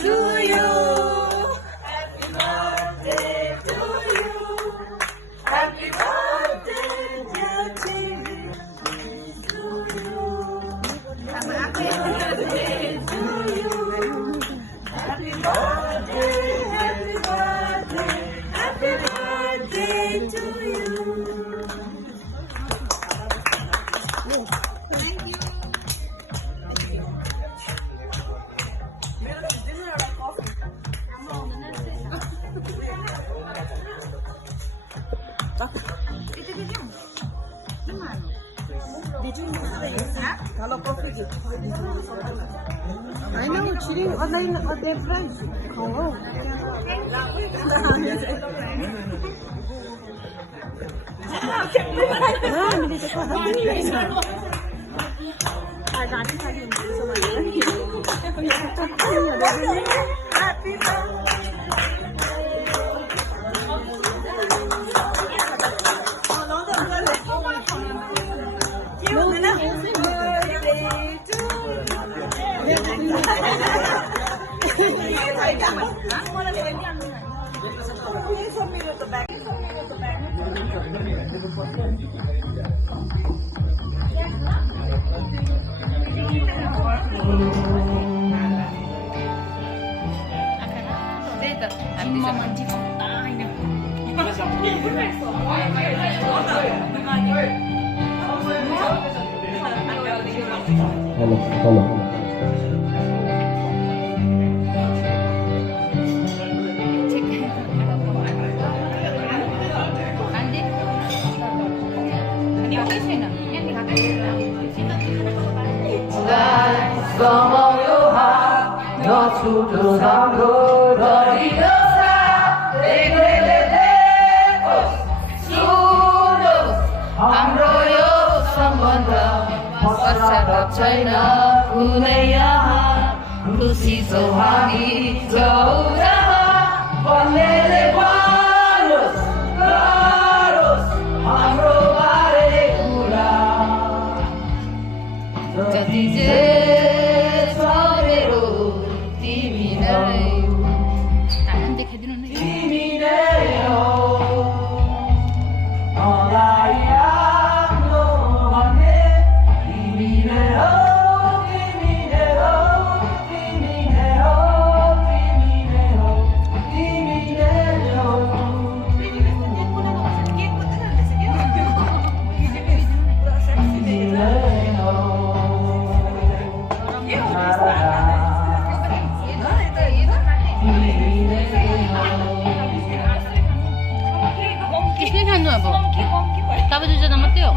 To you, happy birthday to you, happy birthday dear Timmy, to you, happy birthday to you, happy birthday, happy birthday, happy birthday to you. Thank you. Kalau coffee gitu. I know, chili online order price. Oh. Happy Hello. Some of your heart, not to the sound of the हाम्रो यो सम्बन्ध पश्चाताप छैन कुनै यहाँ खुसी छौ हामी जाऊ जहाँ भन्नेले भनोस् गरोस् हाम्रो बारे कुरा जति जे छ मेरो तिमी नै देखाइदिनु न तिमी नै हो किसले खानु अब तपाईँ दुईजना मात्रै हो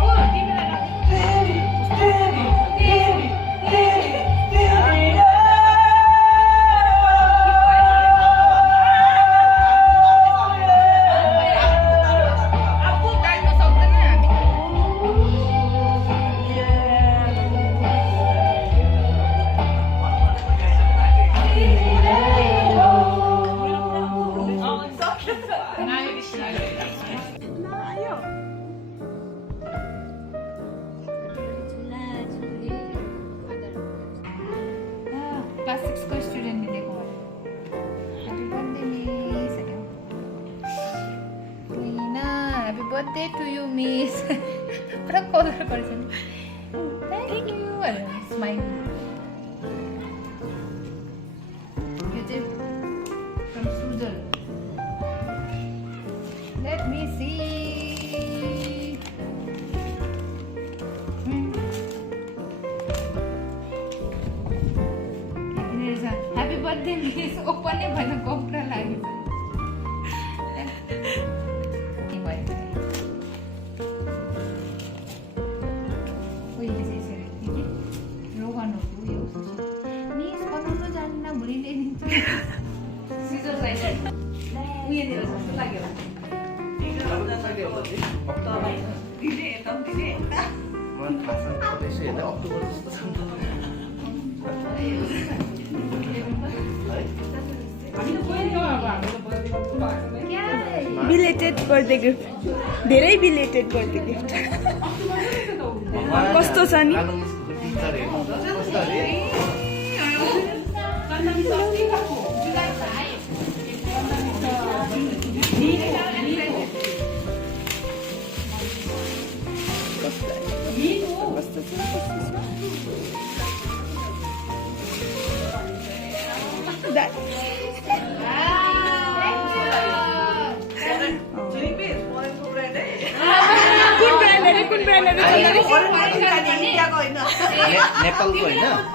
क्लास 6 को स्टुडेन्ट मिलेको happy birthday miss happy birthday to you miss पुरा कलर गरेछ नि थ्याङ्क यू भनेर स्माइल यो चाहिँ from Sujal let me see Happy birthday, Miss. Open it by the copra line. Miss, kau tu jangan nak beri dia ni. Scissors lagi. Ni dia satu lagi lah. Tiga lagi apa ni? Oktober. Tidak, tam tidak. Mana pasang kau isi? Ada Oktober tu sama. Belated birthday gift धेरै belated birthday gift कस्तो छ नि नेपालको होइन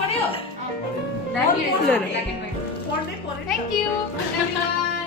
Thank you.